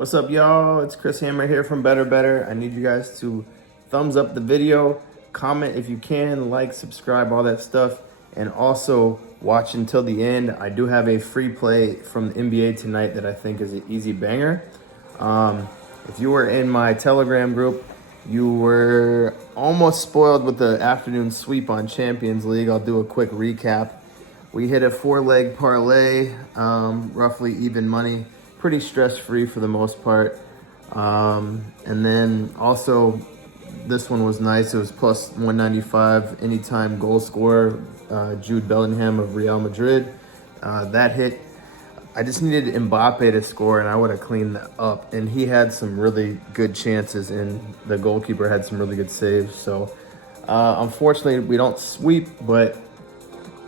What's up, y'all? It's Chris Hammer here from Betr. I need you guys to thumbs up the video, comment if you can, like, subscribe, all that stuff, and also watch until the end. I do have a free play from the NBA tonight that I think is an easy banger. If you were in my Telegram group, you were almost spoiled with the afternoon sweep on Champions League. I'll do a quick recap. We hit a 4-leg parlay, roughly even money. Pretty stress-free for the most part. And then also, this one was nice. It was plus 195 anytime goal scorer, Jude Bellingham of Real Madrid. That hit. I just needed Mbappe to score, and I would have cleaned that up. And he had some really good chances, and the goalkeeper had some really good saves. So, unfortunately, we don't sweep, but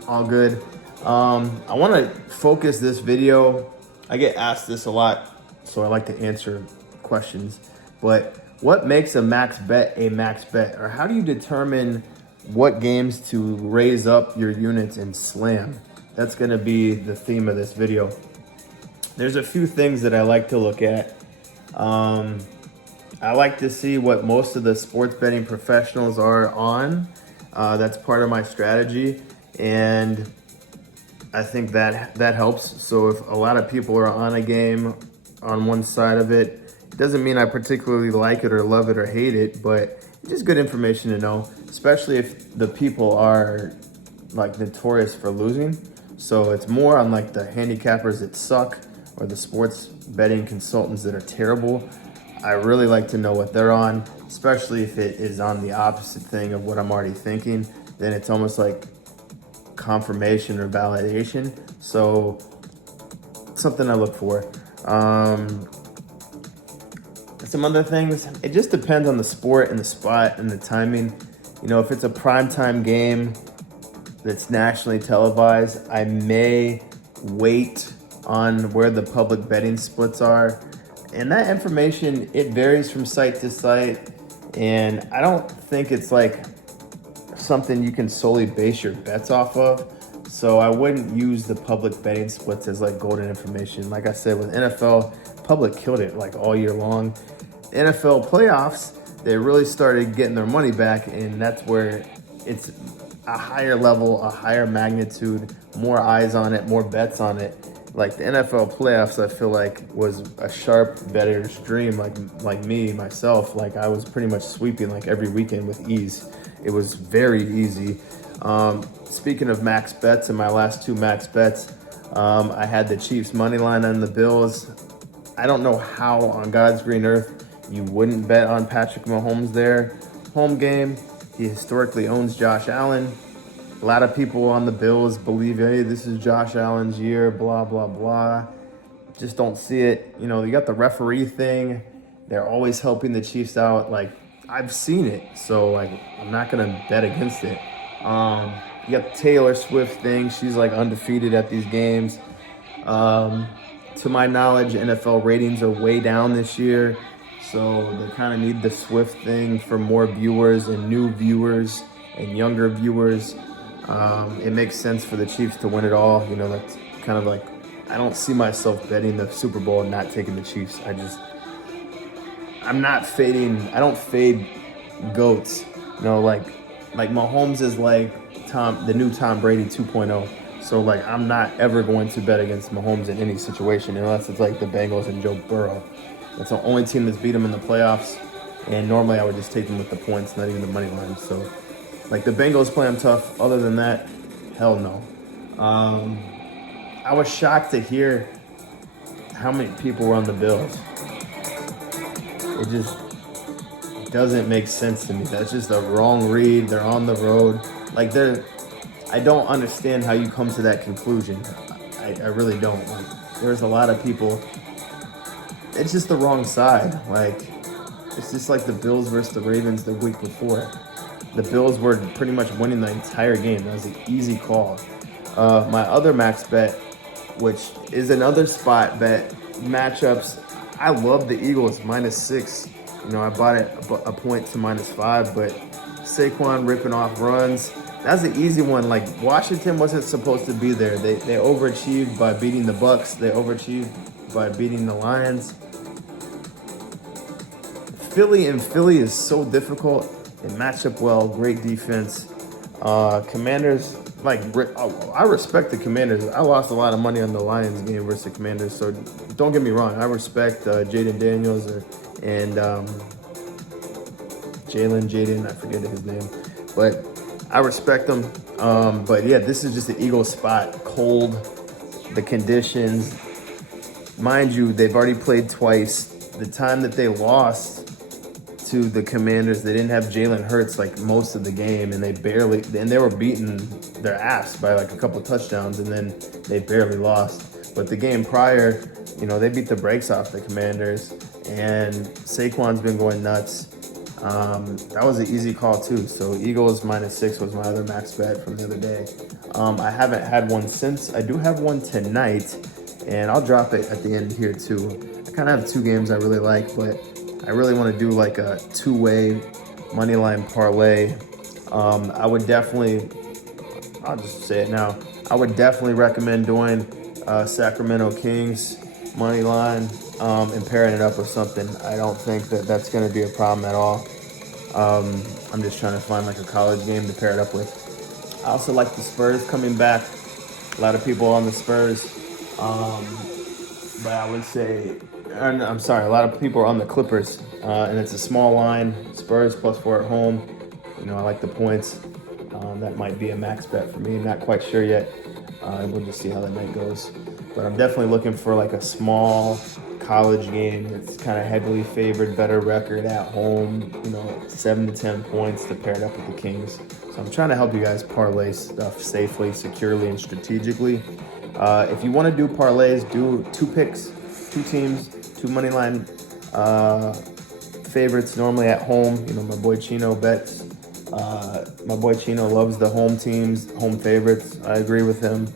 all good. I want to focus this video. I get asked this a lot, so I like to answer questions. But what makes a max bet a max bet? Or how do you determine what games to raise up your units and slam? That's going to be the theme of this video. There's a few things that I like to look at. I like to see what most of the sports betting professionals are on. That's part of my strategy. And I think that helps. So if a lot of people are on a game on one side of it, it doesn't mean I particularly like it or love it or hate it, but it's just good information to know, especially if the people are like notorious for losing. So it's more on like the handicappers that suck or the sports betting consultants that are terrible. I really like to know what they're on, especially if it is on the opposite thing of what I'm already thinking. Then it's almost like confirmation or validation. So something I look for. Some other things, it just depends on the sport and the spot and the timing. You know, if it's a primetime game that's nationally televised, I may wait on where the public betting splits are. And that information, it varies from site to site. And I don't think it's like something you can solely base your bets off of. So I wouldn't use the public betting splits as like golden information. Like I said, with NFL, public killed it like all year long. NFL playoffs, they really started getting their money back, and that's where it's a higher level, a higher magnitude, more eyes on it, more bets on it. Like the NFL playoffs, I feel like was a sharp bettor's dream. Like me, myself, like I was pretty much sweeping like every weekend with ease. It was very easy. Speaking of max bets, in my last two max bets, I had the Chiefs money line on the Bills. I don't know how on God's green earth you wouldn't bet on Patrick Mahomes there. Home game, he historically owns Josh Allen. A lot of people on the Bills believe, hey, this is Josh Allen's year, blah, blah, blah. Just don't see it. You know, you got the referee thing. They're always helping the Chiefs out. Like, I've seen it, so like I'm not gonna bet against it. You got the Taylor Swift thing. She's like undefeated at these games. To my knowledge, NFL ratings are way down this year, so they kind of need the Swift thing for more viewers and new viewers and younger viewers. It makes sense for the Chiefs to win it all. You know, that's kind of like, I don't see myself betting the Super Bowl and not taking the Chiefs. I'm not fading. I don't fade GOATs. You know, like Mahomes is like the new Tom Brady 2.0. So like I'm not ever going to bet against Mahomes in any situation unless it's like the Bengals and Joe Burrow. That's the only team that's beat him in the playoffs. And normally I would just take them with the points, not even the money line. So like the Bengals play them tough. Other than that, hell no. I was shocked to hear how many people were on the Bills. It just doesn't make sense to me. That's just a wrong read. They're on the road. Like I don't understand how you come to that conclusion. I really don't. Like there's a lot of people. It's just the wrong side. Like it's just like the Bills versus the Ravens the week before. The Bills were pretty much winning the entire game. That was an easy call. My other max bet, which is another spot bet, matchups. I love the Eagles -6. You know, I bought it a point to -5, but Saquon ripping off runs. That's the easy one. Like Washington wasn't supposed to be there. They overachieved by beating the Bucks. They overachieved by beating the Lions. Philly, and Philly is so difficult. They match up well, great defense. Commanders, I respect the Commanders. I lost a lot of money on the Lions game versus the Commanders, so don't get me wrong. I respect Jaden Daniels and Jaden, I forget his name, but I respect them. But yeah, this is just the Eagles spot. Cold, the conditions. Mind you, they've already played twice. The time that they lost to the Commanders, they didn't have Jalen Hurts like most of the game, and they were beating their ass by like a couple touchdowns, and then they barely lost. But the game prior, they beat the brakes off the Commanders, and Saquon's been going nuts. That was an easy call too. So Eagles -6 was my other max bet from the other day. I haven't had one since. I do have one tonight, and I'll drop it at the end here too. I kind of have two games I really like, but I really want to do like a two-way money line parlay. I would definitely, I'll just say it now, I would definitely recommend doing Sacramento Kings money line and pairing it up with something. I don't think that that's going to be a problem at all. I'm just trying to find like a college game to pair it up with. I also like the Spurs coming back. A lot of people on the Spurs. But I would say, I'm sorry, a lot of people are on the Clippers, and it's a small line. Spurs +4 at home. I like the points. That might be a max bet for me. I'm not quite sure yet. We'll just see how that night goes. But I'm definitely looking for like a small college game that's kind of heavily favored, better record at home. 7 to 10 points to pair it up with the Kings. So I'm trying to help you guys parlay stuff safely, securely, and strategically. If you want to do parlays, do 2 picks, 2 teams, 2 money line favorites normally at home. My boy Chino bets. My boy Chino loves the home teams, home favorites. I agree with him.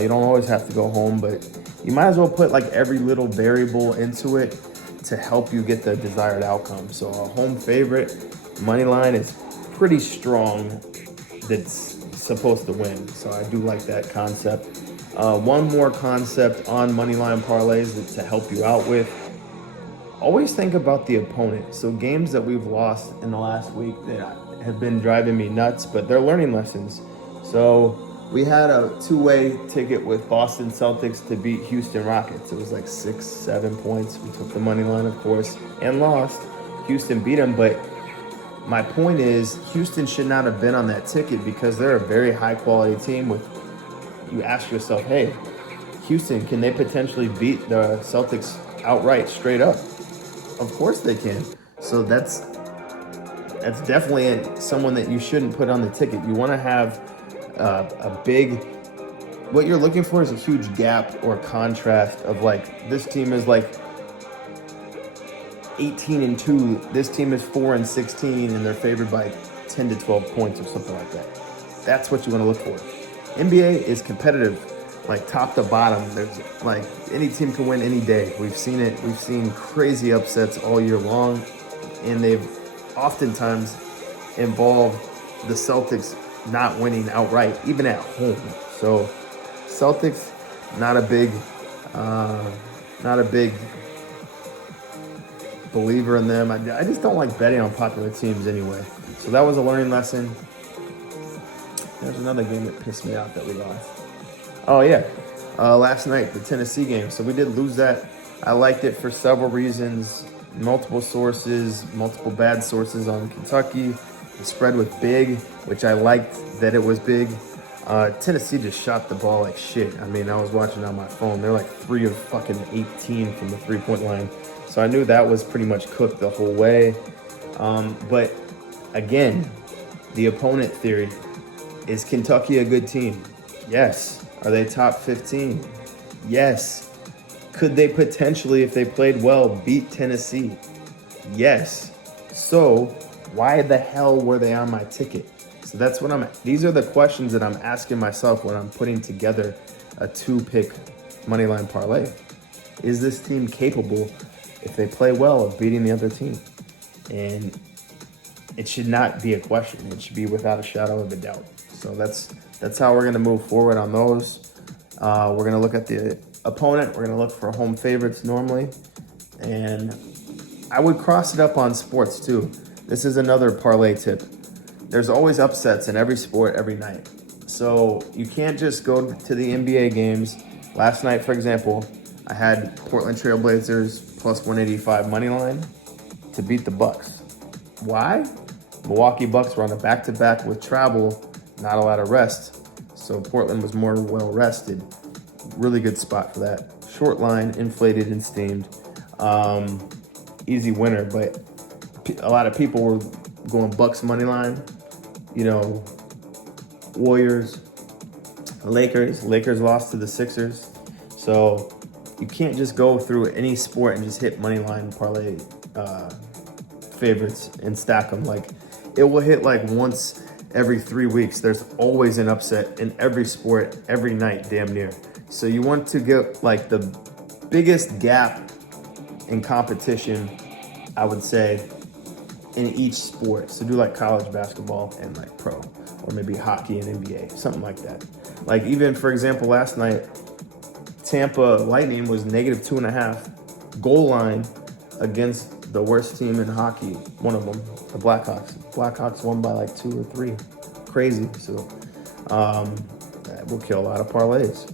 You don't always have to go home, but you might as well put like every little variable into it to help you get the desired outcome. So a home favorite money line is pretty strong that's supposed to win. So I do like that concept. One more concept on moneyline parlays to help you out with. Always think about the opponent. So games that we've lost in the last week that have been driving me nuts, but they're learning lessons. So we had a 2-way ticket with Boston Celtics to beat Houston Rockets. It was like 6-7 points. We took the money line, of course, and lost. Houston beat them, but my point is Houston should not have been on that ticket because they're a very high quality team with. You ask yourself, hey, Houston, can they potentially beat the Celtics outright, straight up? Of course they can. So that's definitely someone that you shouldn't put on the ticket. You want to have a big, what you're looking for is a huge gap or contrast of like, this team is like 18-2, this team is 4-16, and they're favored by 10 to 12 points or something like that. That's what you want to look for. NBA is competitive, like top to bottom. There's like any team can win any day. We've seen it. We've seen crazy upsets all year long, and they've oftentimes involved the Celtics not winning outright, even at home. So Celtics, not a big believer in them. I just don't like betting on popular teams anyway. So that was a learning lesson. There's another game that pissed me off that we lost. Oh, yeah. Last night, the Tennessee game. So we did lose that. I liked it for several reasons. Multiple sources, multiple bad sources on Kentucky. The spread was big, which I liked that it was big. Tennessee just shot the ball like shit. I mean, I was watching on my phone. They're like 3 of fucking 18 from the three-point line. So I knew that was pretty much cooked the whole way. But again, the opponent theory. Is Kentucky a good team? Yes. Are they top 15? Yes. Could they potentially, if they played well, beat Tennessee? Yes. So why the hell were they on my ticket? So that's what these are the questions that I'm asking myself when I'm putting together a 2-pick moneyline parlay. Is this team capable, if they play well, of beating the other team? And it should not be a question. It should be without a shadow of a doubt. So that's how we're going to move forward on those. We're going to look at the opponent. We're going to look for home favorites normally. And I would cross it up on sports too. This is another parlay tip. There's always upsets in every sport every night. So you can't just go to the NBA games. Last night, for example, I had Portland Trailblazers plus 185 money line to beat the Bucks. Why? Milwaukee Bucks were on a back-to-back with travel, not a lot of rest. So Portland was more well rested. Really good spot for that. Short line, inflated and steamed. Easy winner, but a lot of people were going Bucks money line. You know, Warriors, Lakers. Lakers lost to the Sixers. So you can't just go through any sport and just hit money line parlay favorites and stack them. Like, it will hit like once every 3 weeks. There's always an upset in every sport, every night, damn near. So you want to get like the biggest gap in competition, I would say, in each sport. So do like college basketball and like pro, or maybe hockey and NBA, something like that. Like, even for example, last night, Tampa Lightning was -2.5 goal line against the worst team in hockey, one of them, the Blackhawks. Blackhawks won by like 2 or 3. Crazy. So that will kill a lot of parlays.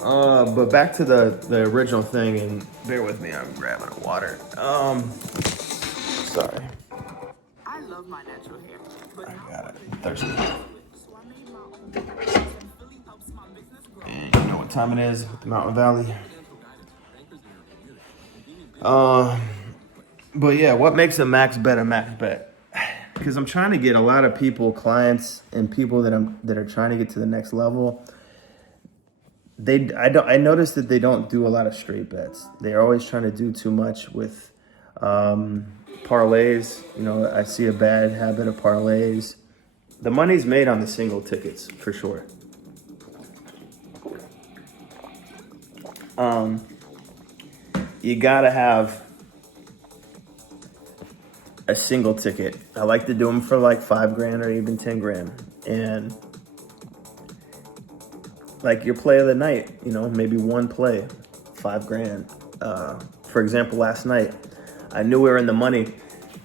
But back to the original thing, and bear with me, I'm grabbing a water. Sorry. I love my natural hair. But I got it. I'm thirsty. And you know what time it is with the Mountain Valley. But yeah, what makes a max bet a max bet? Because I'm trying to get a lot of people, clients, and people that are trying to get to the next level. I noticed that they don't do a lot of straight bets. They're always trying to do too much with parlays. You know, I see a bad habit of parlays. The money's made on the single tickets for sure. You gotta have a single ticket. I like to do them for like $5,000 or even $10,000, and like your play of the night, you know, maybe one play, $5,000. For example, last night, I knew we were in the money,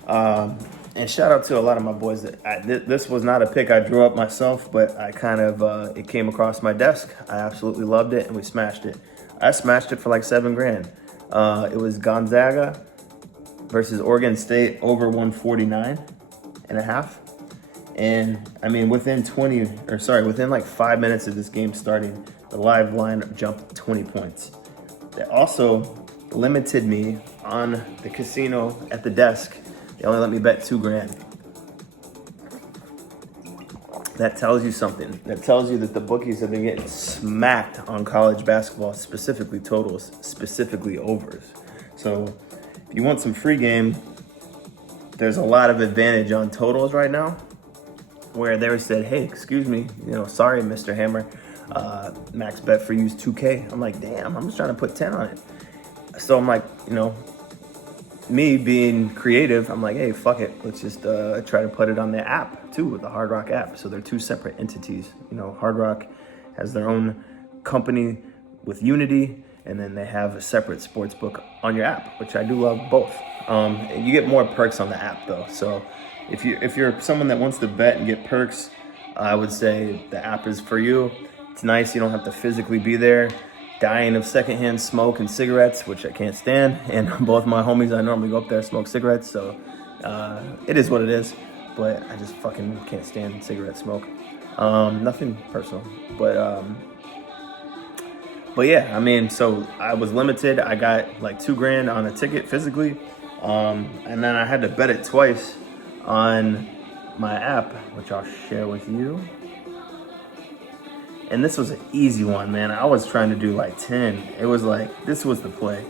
and shout out to a lot of my boys this was not a pick I drew up myself, but I kind of it came across my desk. I absolutely loved it, and we smashed it. I smashed it for like $7,000. It was Gonzaga versus Oregon State over 149.5. And I mean, within like 5 minutes of this game starting, the live line jumped 20 points. They also limited me on the casino at the desk. They only let me bet $2,000. That tells you something. That tells you that the bookies have been getting smacked on college basketball, specifically totals, specifically overs. So if you want some free game, there's a lot of advantage on totals right now, where they said, hey, excuse me, you know, sorry, Mr. Hammer, max bet for you is 2K. I'm like, damn, I'm just trying to put 10 on it. So I'm like, you know, me being creative, I'm like, hey, fuck it. Let's just try to put it on the app too, with the Hard Rock app. So they're two separate entities. You know, Hard Rock has their own company with Unity, and then they have a separate sports book on your app, which I do love both. You get more perks on the app though. So if you're someone that wants to bet and get perks, I would say the app is for you. It's nice. You don't have to physically be there, dying of secondhand smoke and cigarettes, which I can't stand. And both my homies, I normally go up there and smoke cigarettes. So it is what it is. But I just fucking can't stand cigarette smoke. Nothing personal. But yeah, I mean, so I was limited. I got like $2,000 on a ticket physically. And then I had to bet it twice on my app, which I'll share with you. And this was an easy one, man. I was trying to do like 10. It was like, this was the play.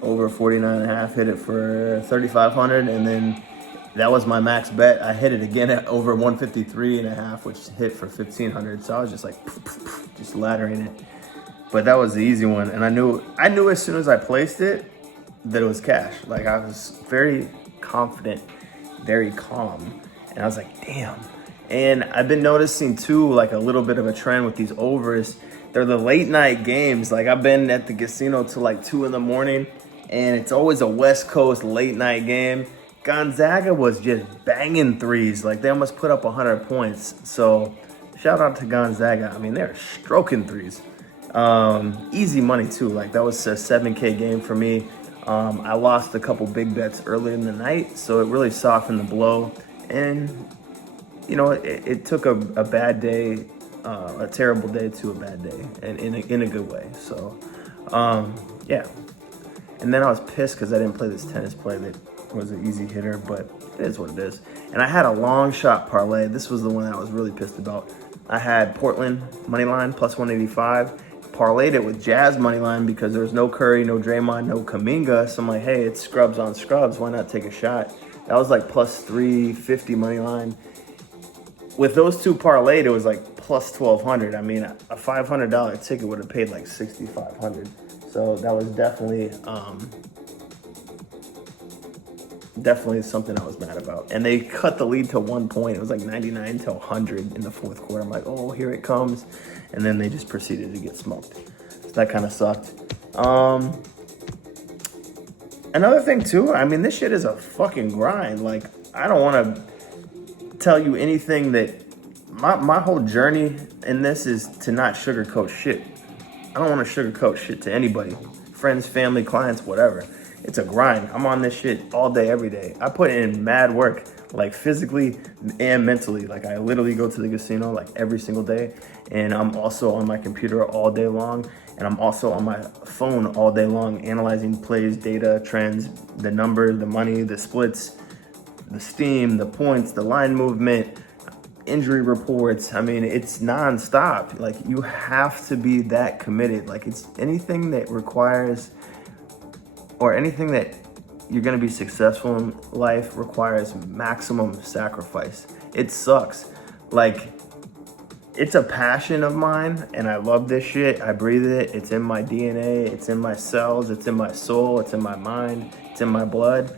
Over 49.5, hit it for 3,500, and then that was my max bet. I hit it again at over 153.5, which hit for 1,500. So I was just like, just laddering it. But that was the easy one, and I knew as soon as I placed it that it was cash. Like, I was very confident, very calm, and I was like, damn. And I've been noticing too, like a little bit of a trend with these overs. they're the late night games. Like I've been at the casino till like 2 in the morning, and it's always a West Coast late night game. Gonzaga was just banging threes. Like they almost put up 100 points. So shout out to Gonzaga. I mean, they're stroking threes. Easy money too. Like that was a 7K game for me. I lost a couple big bets early in the night, so it really softened the blow. And you know, it took a bad day, a terrible day to a bad day, and in a good way. So, yeah. And then I was pissed because I didn't play this tennis play that was an easy hitter, but it is what it is. And I had a long shot parlay. This was the one that I was really pissed about. I had Portland money line plus 185. Parlayed it with Jazz money line because there was no Curry, no Draymond, no Kuminga. So I'm like, hey, it's scrubs on scrubs. Why not take a shot? That was like plus 350 money line. With those two parlayed, it was like plus 1,200. I mean, a $500 ticket would have paid like 6,500. So that was definitely something I was mad about. And they cut the lead to 1 point. It was like 99 to 100 in the fourth quarter. I'm like, oh, here it comes. And then they just proceeded to get smoked. So that kind of sucked. Another thing too, I mean, this shit is a fucking grind. Like, I don't want to tell you anything that my whole journey in this is to not sugarcoat shit. I don't want to sugarcoat shit to anybody, friends, family, clients, whatever. It's a grind. I'm on this shit all day, every day. I put in mad work, like physically and mentally. Like I literally go to the casino like every single day, and I'm also on my computer all day long, and I'm also on my phone all day long, analyzing plays, data, trends, the number, the money, the splits, the steam, the points, the line movement, injury reports. I mean, it's nonstop. Like you have to be that committed. Like it's anything that requires, or anything that you're gonna be successful in life requires maximum sacrifice. It sucks. Like it's a passion of mine and I love this shit. I breathe it. It's in my DNA. It's in my cells. It's in my soul. It's in my mind. It's in my blood.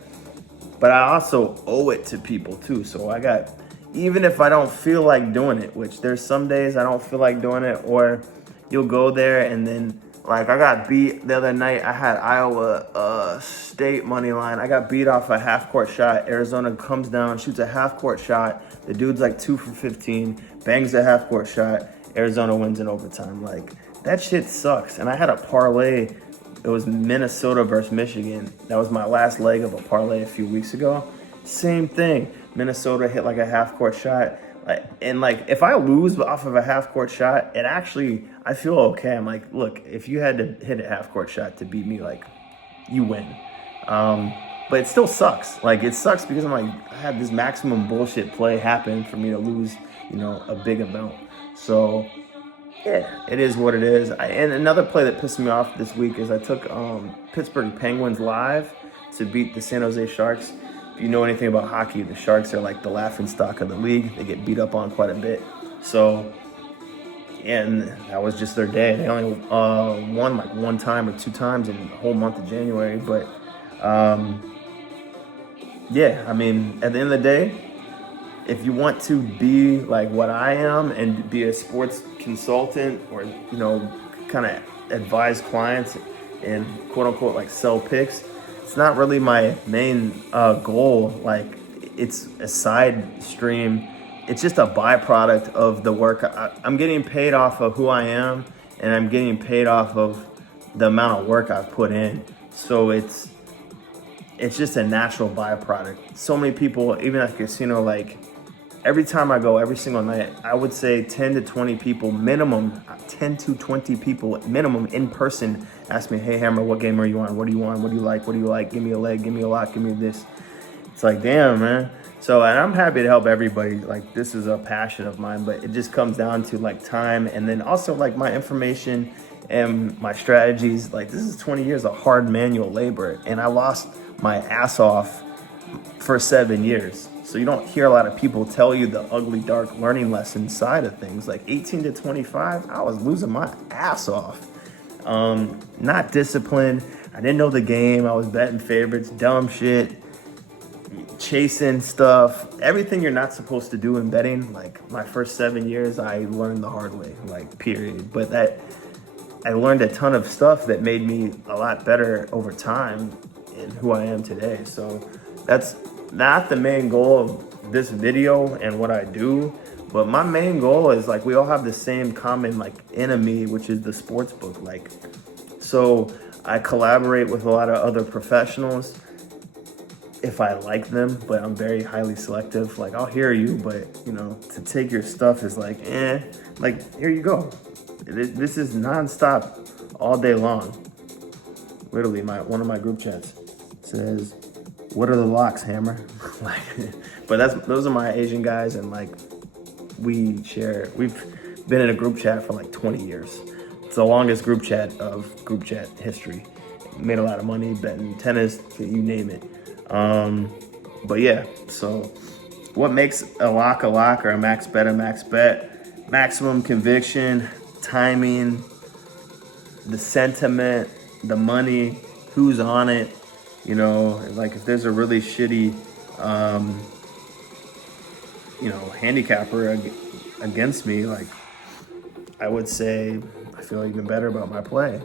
But I also owe it to people too. So I got, even if I don't feel like doing it, which there's some days I don't feel like doing it, or you'll go there and then like I got beat the other night. I had Iowa State money line. I got beat off a half court shot. Arizona comes down, shoots a half court shot. The dude's like 2 for 15, bangs a half court shot. Arizona wins in overtime. Like that shit sucks. And I had a parlay. It was Minnesota versus Michigan. That was my last leg of a parlay a few weeks ago. Same thing. Minnesota hit like a half court shot. And like if I lose off of a half court shot, it actually, I feel okay. I'm like, look, if you had to hit a half court shot to beat me, like you win. But it still sucks. Like it sucks because I'm like, I had this maximum bullshit play happen for me to lose, you know, a big amount. So yeah, it is what it is. And another play that pissed me off this week is I took Pittsburgh Penguins live to beat the San Jose Sharks. If you know anything about hockey, the Sharks are like the laughingstock of the league. They get beat up on quite a bit. So, and that was just their day. They only won like one time or two times in the whole month of January. But yeah, I mean, at the end of the day, if you want to be like what I am and be a sports consultant or, you know, kind of advise clients and quote unquote like sell picks, it's not really my main goal. Like it's a side stream. It's just a byproduct of the work. I'm getting paid off of who I am, and I'm getting paid off of the amount of work I've put in. So it's just a natural byproduct. So many people, even at the casino, like every time I go, every single night, I would say 10 to 20 people minimum, 10 to 20 people minimum in person ask me, hey Hammer, what game are you on? What do you want? What do you like? What do you like? Give me a leg, give me a lock, give me this. It's like, damn, man. So, and I'm happy to help everybody. Like this is a passion of mine, but it just comes down to like time. And then also like my information and my strategies. Like this is 20 years of hard manual labor, and I lost my ass off for 7 years. So you don't hear a lot of people tell you the ugly, dark learning lesson side of things. Like 18 to 25, I was losing my ass off. Not disciplined. I didn't know the game. I was betting favorites, dumb shit, chasing stuff, everything you're not supposed to do in betting. Like my first 7 years, I learned the hard way, like period. But I learned a ton of stuff that made me a lot better over time in who I am today. So that's not the main goal of this video and what I do, but my main goal is like we all have the same common like enemy, which is the sports book. Like, so I collaborate with a lot of other professionals if I like them, but I'm very highly selective. Like, I'll hear you, but you know, to take your stuff is like, like, here you go. This is nonstop all day long. Literally, one of my group chats says, "What are the locks, Hammer?" Like, but those are my Asian guys, and like we've been in a group chat for like 20 years. It's the longest group chat of group chat history. Made a lot of money betting tennis, you name it. But yeah, so what makes a lock or a max bet a max bet? Maximum conviction, timing, the sentiment, the money, who's on it. You know, like if there's a really shitty, handicapper against me, like I would say I feel even better about my play.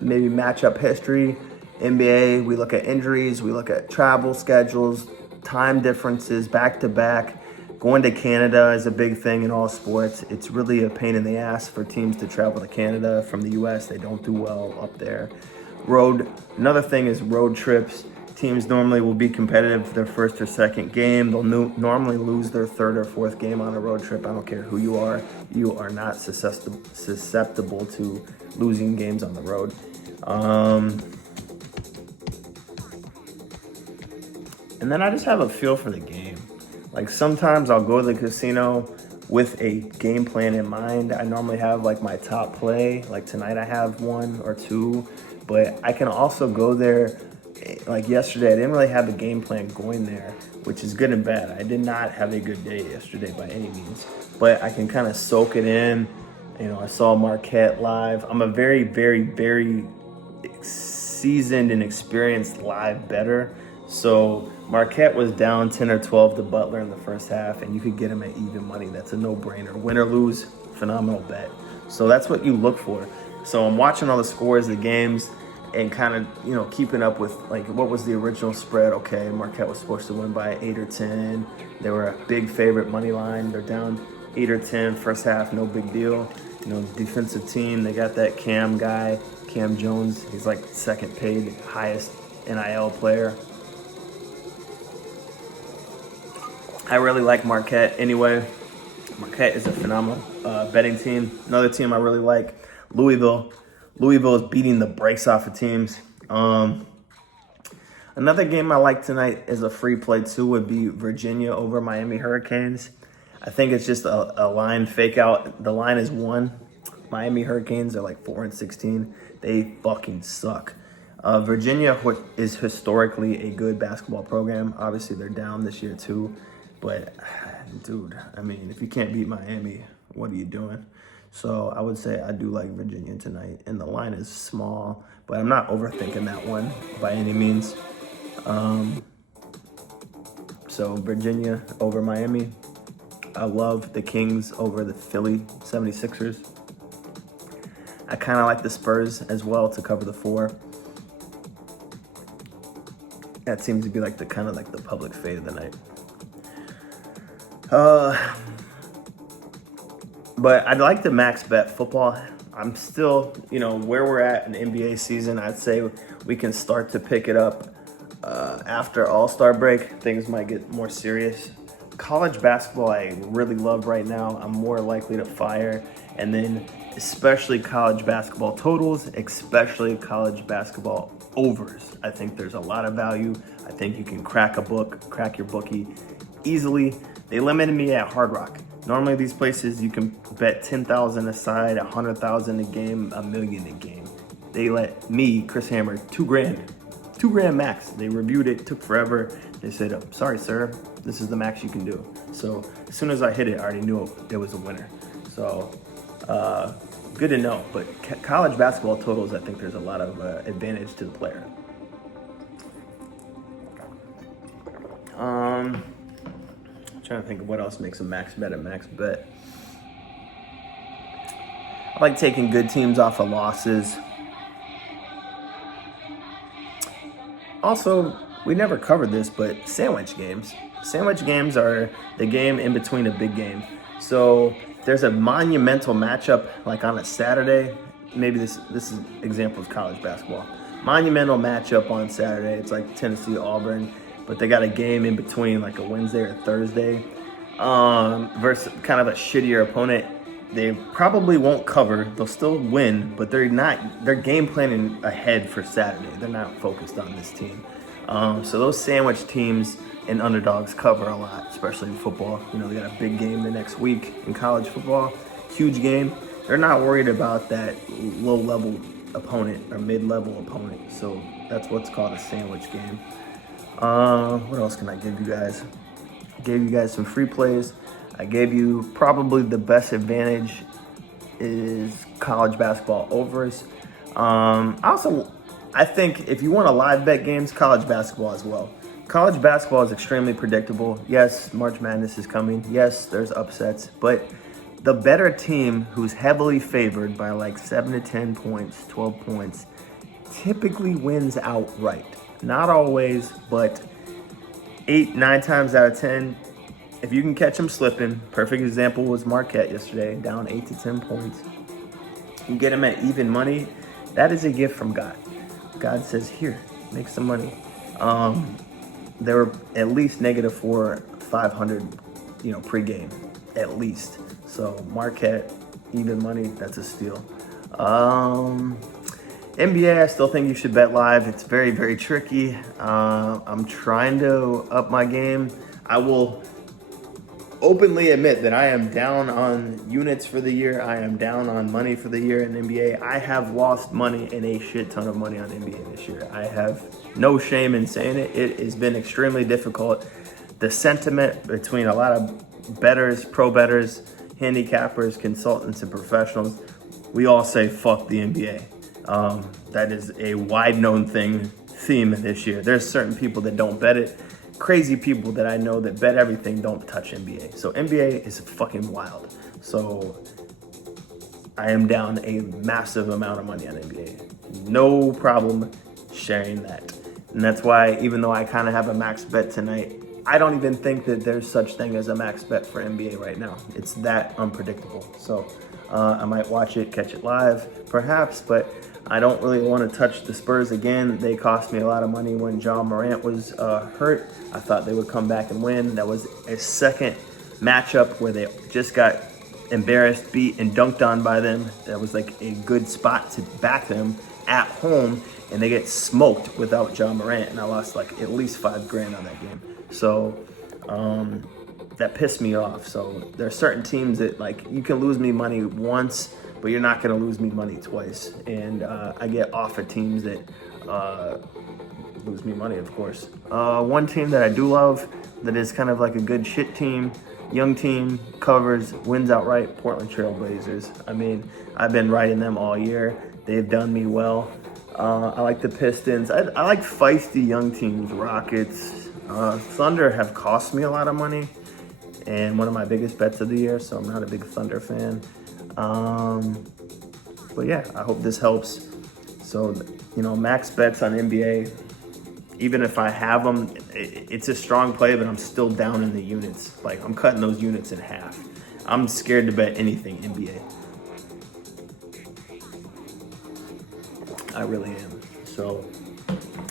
Maybe matchup history. NBA, we look at injuries, we look at travel schedules, time differences, back-to-back. Going to Canada is a big thing in all sports. It's really a pain in the ass for teams to travel to Canada from the US. They don't do well up there. Another thing is road trips. Teams normally will be competitive for their first or second game. They'll normally lose their third or fourth game on a road trip. I don't care who you are not susceptible to losing games on the road. And then I just have a feel for the game. Like sometimes I'll go to the casino with a game plan in mind. I normally have like my top play. Like tonight I have one or two, but I can also go there. Like yesterday, I didn't really have a game plan going there, which is good and bad. I did not have a good day yesterday by any means, but I can kind of soak it in. You know, I saw Marquette live. I'm a very, very, very seasoned and experienced live bettor. So Marquette was down 10 or 12 to Butler in the first half, and you could get him at even money. That's a no-brainer. Win or lose, phenomenal bet. So that's what you look for. So I'm watching all the scores of the games and kind of, keeping up with, like, what was the original spread? Okay, Marquette was supposed to win by 8 or 10. They were a big favorite money line. They're down 8 or 10 first half, no big deal. Defensive team, they got that Cam guy, Cam Jones. He's like second paid, highest NIL player. I really like Marquette anyway. Marquette is a phenomenal betting team. Another team I really like, Louisville. Louisville is beating the brakes off of teams. Another game I like tonight is a free play too would be Virginia over Miami Hurricanes. I think it's just a line fake out. The line is 1. Miami Hurricanes are like 4-16. They fucking suck. Virginia is historically a good basketball program. Obviously, they're down this year too. But, dude, I mean, if you can't beat Miami, what are you doing? So I would say I do like Virginia tonight. And the line is small, but I'm not overthinking that one by any means. So Virginia over Miami. I love the Kings over the Philly 76ers. I kind of like the Spurs as well to cover the 4. That seems to be like the public fade of the night. But I'd like to max bet football. I'm still, where we're at in the NBA season, I'd say we can start to pick it up after All-Star break. Things might get more serious. College basketball I really love right now. I'm more likely to fire. And then especially college basketball totals, especially college basketball overs. I think there's a lot of value. I think you can crack your bookie easily. They limited me at Hard Rock. Normally these places you can bet 10,000 aside, 100,000 a game, $1 million a game. They let me, Chris Hammer, $2,000 max. They reviewed it, took forever. They said, sorry, sir, this is the max you can do. So as soon as I hit it, I already knew it was a winner. So good to know. But college basketball totals, I think there's a lot of advantage to the player. Trying to think of what else makes a max bet a max bet. I like taking good teams off of losses. Also, we never covered this, but sandwich games. Sandwich games are the game in between a big game. So there's a monumental matchup like on a Saturday. Maybe this is example of college basketball. Monumental matchup on Saturday. It's like Tennessee Auburn, but they got a game in between like a Wednesday or Thursday versus kind of a shittier opponent. They probably won't cover. They'll still win, but they're game planning ahead for Saturday. They're not focused on this team. So those sandwich teams and underdogs cover a lot, especially in football. You know, they got a big game the next week in college football, huge game. They're not worried about that low-level opponent or mid-level opponent. So that's what's called a sandwich game. What else can I give you guys? I gave you guys some free plays. I gave you probably the best advantage is college basketball overs. I think if you want to live bet games, college basketball as well. College basketball is extremely predictable. Yes, March Madness is coming. Yes, there's upsets, but the better team who's heavily favored by like 7 to 10 points, 12 points, typically wins outright. Not always, but 8, 9 times out of 10, if you can catch them slipping, perfect example was Marquette yesterday, down 8 to 10 points. You get them at even money, that is a gift from God. God says, here, make some money. They were at least -4, 500, pregame, at least. So Marquette, even money, that's a steal. NBA, I still think you should bet live. It's very, very tricky. I'm trying to up my game. I will openly admit that I am down on units for the year. I am down on money for the year in NBA. I have lost money and a shit ton of money on NBA this year. I have no shame in saying it. It has been extremely difficult. The sentiment between a lot of bettors, pro bettors, handicappers, consultants, and professionals, we all say fuck the NBA. That is a wide known theme this year. There's certain people that don't bet it. Crazy people that I know that bet everything don't touch NBA. So NBA is fucking wild. So I am down a massive amount of money on NBA. No problem sharing that. And that's why, even though I kind of have a max bet tonight, I don't even think that there's such thing as a max bet for NBA right now. It's that unpredictable. So I might watch it, catch it live, perhaps, but I don't really want to touch the Spurs again. They cost me a lot of money when John Morant was hurt. I thought they would come back and win. That was a second matchup where they just got embarrassed, beat, and dunked on by them. That was like a good spot to back them at home, and they get smoked without John Morant, and I lost like at least $5,000 on that game. So that pissed me off. So there are certain teams that like you can lose me money once, but you're not going to lose me money twice. And I get off of teams that lose me money, of course. One team that I do love that is kind of like a good shit team, young team, covers, wins outright, Portland Trail Blazers. I mean, I've been riding them all year. They've done me well. I like the Pistons. I like feisty young teams, Rockets. Thunder have cost me a lot of money and one of my biggest bets of the year, so I'm not a big Thunder fan. But yeah, I hope this helps. So, max bets on NBA, even if I have them, it's a strong play, but I'm still down in the units. Like, I'm cutting those units in half. I'm scared to bet anything NBA. I really am. So,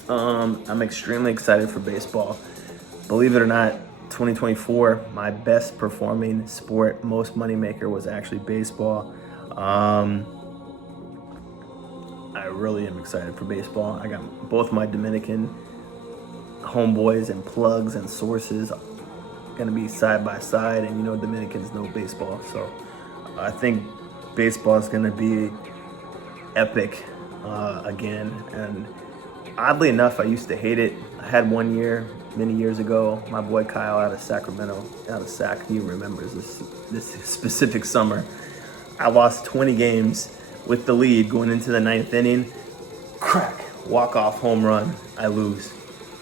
I'm extremely excited for baseball. Believe it or not, 2024, my best performing sport, most moneymaker was actually baseball. I really am excited for baseball. I got both my Dominican homeboys and plugs and sources gonna be side by side, and Dominicans know baseball. So I think baseball is gonna be epic again. And oddly enough, I used to hate it. I had one year many years ago, my boy Kyle out of Sacramento, out of Sac, he remembers this specific summer. I lost 20 games with the lead going into the 9th inning. Crack, walk-off home run, I lose.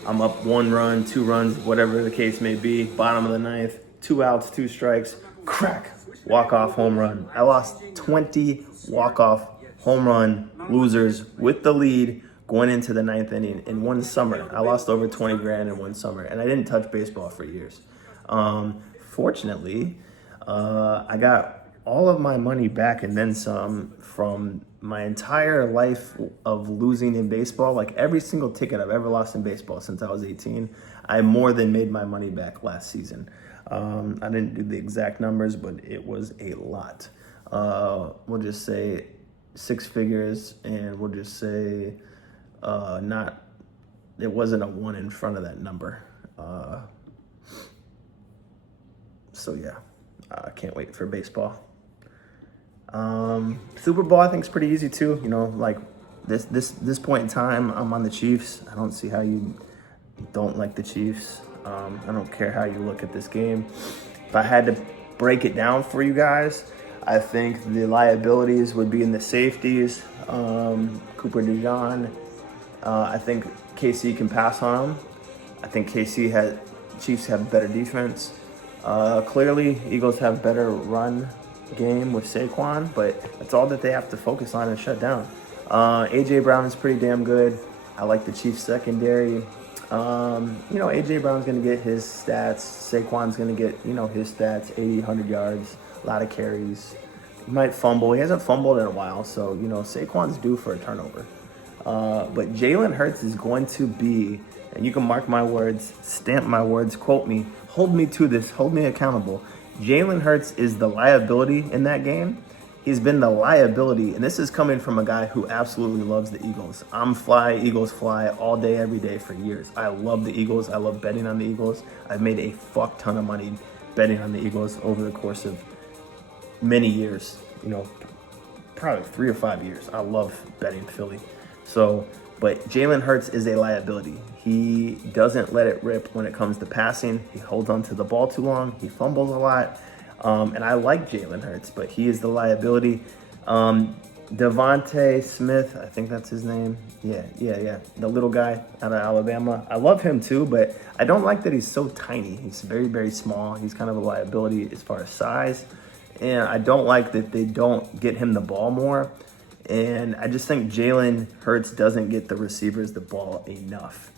I'm up 1 run, 2 runs, whatever the case may be, bottom of the 9th, 2 outs, 2 strikes, crack, walk-off home run. I lost 20 walk-off home run losers with the lead going into the 9th inning in one summer. I lost over 20 grand in one summer, and I didn't touch baseball for years. Fortunately, I got all of my money back and then some from my entire life of losing in baseball. Like every single ticket I've ever lost in baseball since I was 18, I more than made my money back last season. I didn't do the exact numbers, but it was a lot. We'll just say 6 figures, and we'll just say it wasn't a 1 in front of that number. So yeah, I can't wait for baseball. Super Bowl I think is pretty easy too. You know, like this point in time, I'm on the Chiefs. I don't see how you don't like the Chiefs. I don't care how you look at this game. If I had to break it down for you guys, I think the liabilities would be in the safeties. Cooper DeJean. I think KC can pass on him. I think Chiefs have better defense. Clearly, Eagles have better run game with Saquon, but that's all that they have to focus on and shut down. AJ Brown is pretty damn good. I like the Chiefs secondary. AJ Brown's going to get his stats. Saquon's going to get, his stats, 80, 100 yards, a lot of carries. He might fumble. He hasn't fumbled in a while, so, Saquon's due for a turnover. But Jalen Hurts is going to be, and you can mark my words, stamp my words, quote me, hold me to this, hold me accountable. Jalen Hurts is the liability in that game. He's been the liability, and this is coming from a guy who absolutely loves the Eagles. I'm fly, Eagles fly, all day, every day for years. I love the Eagles. I love betting on the Eagles. I've made a fuck ton of money betting on the Eagles over the course of many years, probably 3 or 5 years. I love betting Philly. But Jalen Hurts is a liability. He doesn't let it rip when it comes to passing. He holds onto the ball too long. He fumbles a lot. And I like Jalen Hurts, but he is the liability. Devontae Smith, I think that's his name. Yeah. The little guy out of Alabama. I love him too, but I don't like that he's so tiny. He's very, very small. He's kind of a liability as far as size. And I don't like that they don't get him the ball more. And I just think Jalen Hurts doesn't get the receivers the ball enough.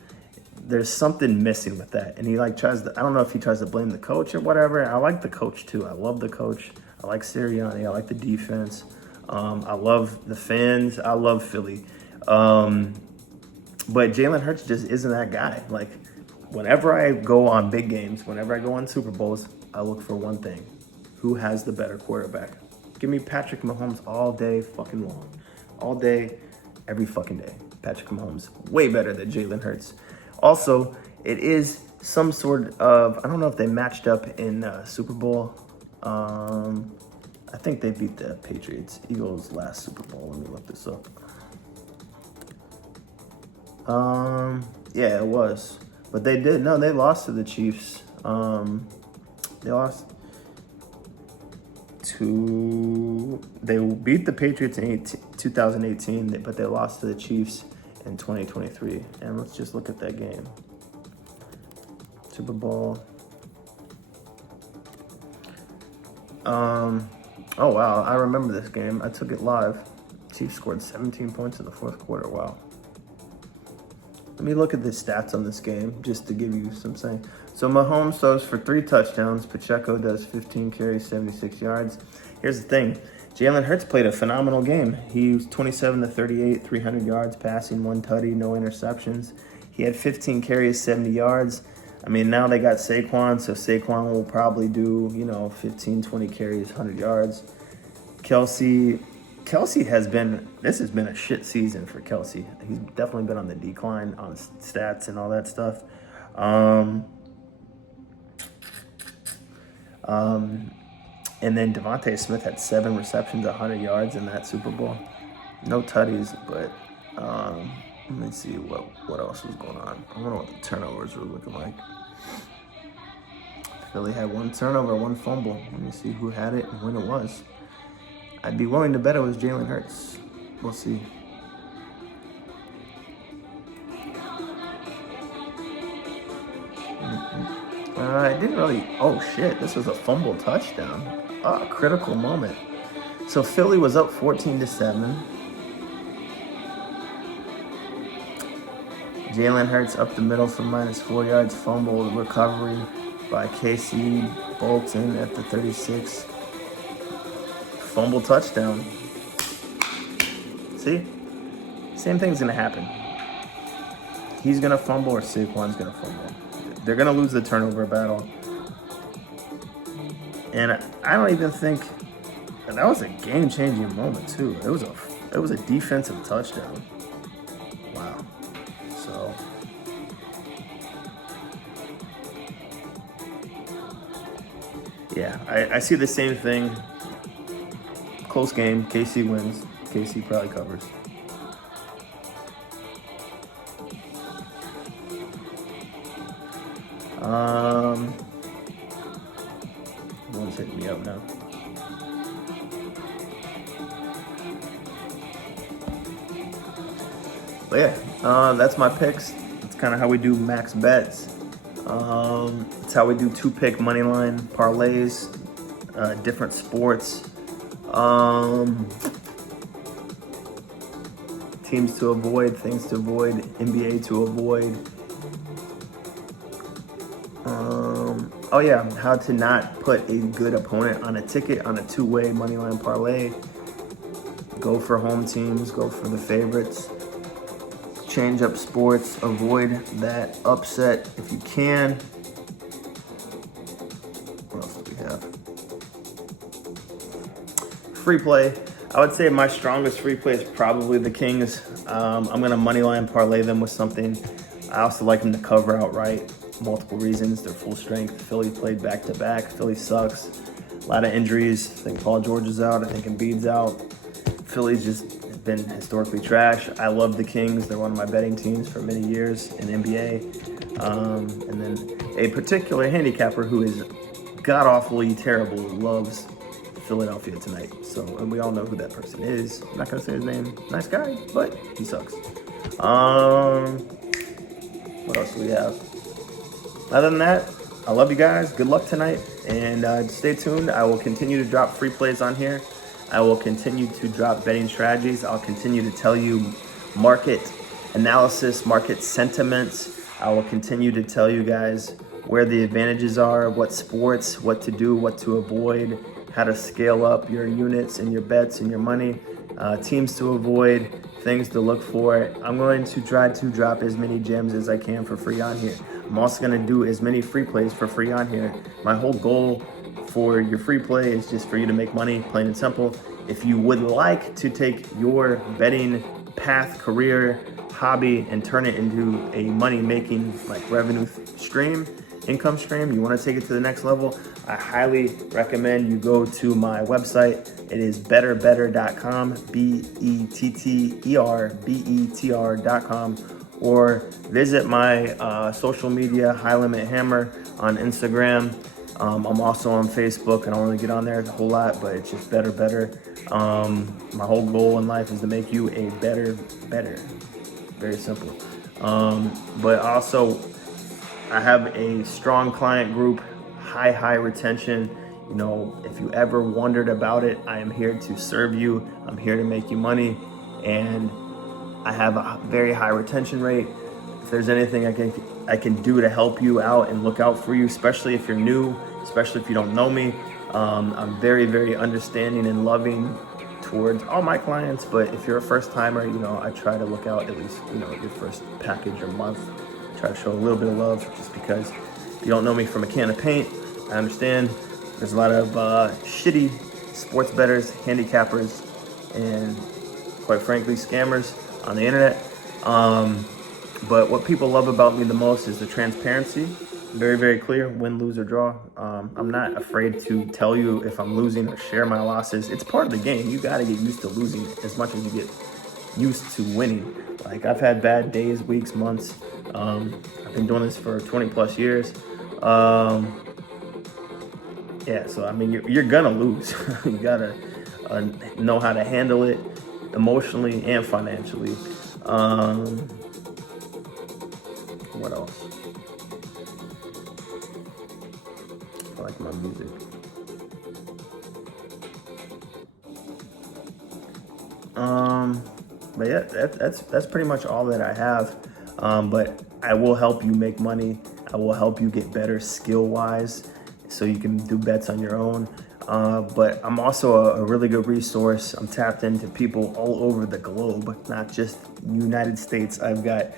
There's something missing with that. And he tries to, I don't know if he tries to blame the coach or whatever. I like the coach too. I love the coach. I like Sirianni. I like the defense. I love the fans. I love Philly. But Jalen Hurts just isn't that guy. Like, whenever I go on big games, whenever I go on Super Bowls, I look for one thing. Who has the better quarterback? Give me Patrick Mahomes all day fucking long. All day, every fucking day. Patrick Mahomes, way better than Jalen Hurts. Also, it is some sort of, I don't know if they matched up in Super Bowl. I think they beat the Patriots. Eagles last Super Bowl. Let me look this up. Yeah, it was. But they lost to the Chiefs. They lost they beat the Patriots in 2018, but they lost to the Chiefs in 2023. And let's just look at that game. Super Bowl. Oh wow, I remember this game. I took it live. Chiefs scored 17 points in the fourth quarter. Wow. Let me look at the stats on this game just to give you some saying. So Mahomes throws for 3 touchdowns. Pacheco does 15 carries, 76 yards. Here's the thing. Jalen Hurts played a phenomenal game. He was 27 to 38, 300 yards passing, 1 tutty, no interceptions. He had 15 carries, 70 yards. I mean, now they got Saquon, so Saquon will probably do, 15, 20 carries, 100 yards. Kelsey has been a shit season for Kelsey. He's definitely been on the decline on stats and all that stuff. And then Devontae Smith had 7 receptions, 100 yards in that Super Bowl. No tutties, but let me see what else was going on. I wonder what the turnovers were looking like. Philly had 1 turnover, 1 fumble. Let me see who had it and when it was. I'd be willing to bet it was Jalen Hurts. We'll see. It didn't really. Oh shit! This was a fumble touchdown. Oh, critical moment. So Philly was up 14-7. Jalen Hurts up the middle for -4 yards, fumble recovery by KC Bolton at the 36. Fumble touchdown. See? Same thing's gonna happen. He's gonna fumble or Saquon's gonna fumble. They're gonna lose the turnover battle. And I don't even think that was a game-changing moment too. It was a defensive touchdown. Wow. So yeah, I see the same thing. Close game, KC wins. KC probably covers. One's hitting me up now. But yeah, that's my picks. It's kind of how we do max bets. It's how we do 2-pick money line parlays, different sports, teams to avoid, things to avoid, NBA to avoid. Oh yeah, how to not put a good opponent on a ticket on a 2-way money line parlay. Go for home teams, go for the favorites. Change up sports, avoid that upset if you can. What else do we have? Free play. I would say my strongest free play is probably the Kings. I'm gonna moneyline parlay them with something. I also like them to cover outright. Multiple reasons. They're full strength. Philly played back to back. Philly sucks. A lot of injuries. I think Paul George is out. I think Embiid's out. Philly's just been historically trash. I love the Kings. They're one of my betting teams for many years in NBA. And then a particular handicapper who is god-awfully terrible loves Philadelphia tonight. So, and we all know who that person is. I'm not going to say his name. Nice guy, but he sucks. What else do we have? Other than that, I love you guys. Good luck tonight. And stay tuned. I will continue to drop free plays on here. I will continue to drop betting strategies. I'll continue to tell you market analysis, market sentiments. I will continue to tell you guys where the advantages are, what sports, what to do, what to avoid, how to scale up your units and your bets and your money, teams to avoid, things to look for. I'm going to try to drop as many gems as I can for free on here. I'm also going to do as many free plays for free on here. My whole goal for your free play is just for you to make money, plain and simple. If you would like to take your betting path, career, hobby, and turn it into a money-making like revenue stream, income stream, you want to take it to the next level, I highly recommend you go to my website. It is betterbetr.com, BETTER.com, or visit my social media, HighLimitHammer on Instagram. I'm also on Facebook. I don't really get on there a whole lot, but it's just better. My whole goal in life is to make you a better. Very simple. But also, I have a strong client group, high retention. You know, if you ever wondered about it, I am here to serve you. I'm here to make you money, and I have a very high retention rate. If there's anything I can do to help you out and look out for you, especially if you're new, especially if you don't know me, I'm very understanding and loving towards all my clients. But if you're a first timer, you know, I try to look out at least, you know, your first package or month. Try to show a little bit of love, just because if you don't know me from a can of paint, I understand there's a lot of shitty sports bettors, handicappers, and quite frankly, scammers on the internet. But what people love about me the most is the transparency. Very clear, win, lose, or draw. I'm not afraid to tell you if I'm losing or share my losses. It's part of the game. You got to get used to losing as much as you get used to winning. Like, I've had bad days, weeks, months. I've been doing this for 20 plus years. Yeah, so I mean, you're gonna lose. You gotta know how to handle it emotionally and financially. What else? I like my music. But yeah, that's pretty much all that I have. But I will help you make money. I will help you get better skill-wise, so you can do bets on your own. But I'm also a really good resource. I'm tapped into people all over the globe, not just United States. I've got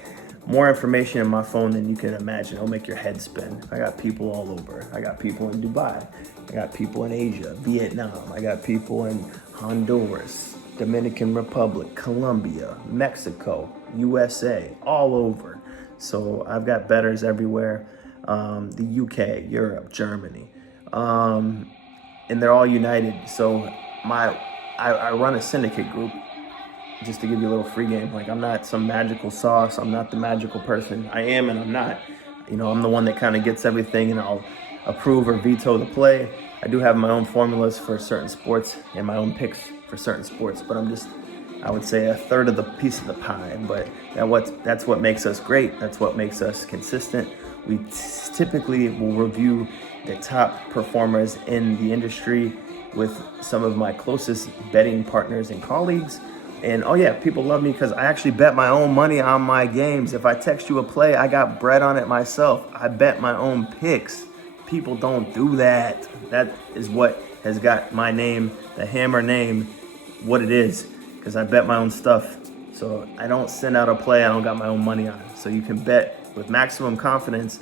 more information in my phone than you can imagine. It'll make your head spin. I got people all over. I got people in Dubai. I got people in Asia, Vietnam. I got people in Honduras, Dominican Republic, Colombia, Mexico, USA, all over. So I've got bettors everywhere. The UK, Europe, Germany. And they're all united. So I run a syndicate group, just to give you a little free game. Like, I'm not some magical sauce. I'm not the magical person. I am and I'm not. You know, I'm the one that kind of gets everything, and I'll approve or veto the play. I do have my own formulas for certain sports and my own picks for certain sports, but I'm just, I would say, a third of the piece of the pie. But that's what makes us great. That's what makes us consistent. We typically will review the top performers in the industry with some of my closest betting partners and colleagues. And oh yeah, people love me because I actually bet my own money on my games. If I text you a play, I got bread on it myself. I bet my own picks. People don't do that. That is what has got my name, the Hammer name, what it is, because I bet my own stuff. So I don't send out a play I don't got my own money on. So you can bet with maximum confidence.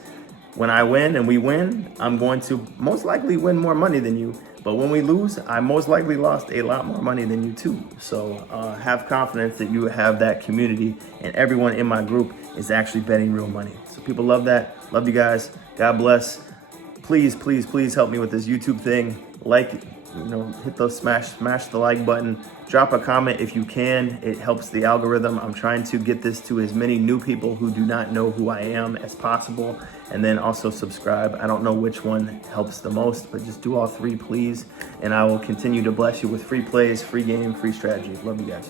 When I win and we win, I'm going to most likely win more money than you. But when we lose, I most likely lost a lot more money than you too. So have confidence that you have that community, and everyone in my group is actually betting real money. So people love that. Love you guys. God bless. Please, please, please help me with this YouTube thing. Like, hit those smash the like button. Drop a comment if you can. It helps the algorithm. I'm trying to get this to as many new people who do not know who I am as possible. And then also subscribe. I don't know which one helps the most, but just do all three, please. And I will continue to bless you with free plays, free game, free strategy. Love you guys.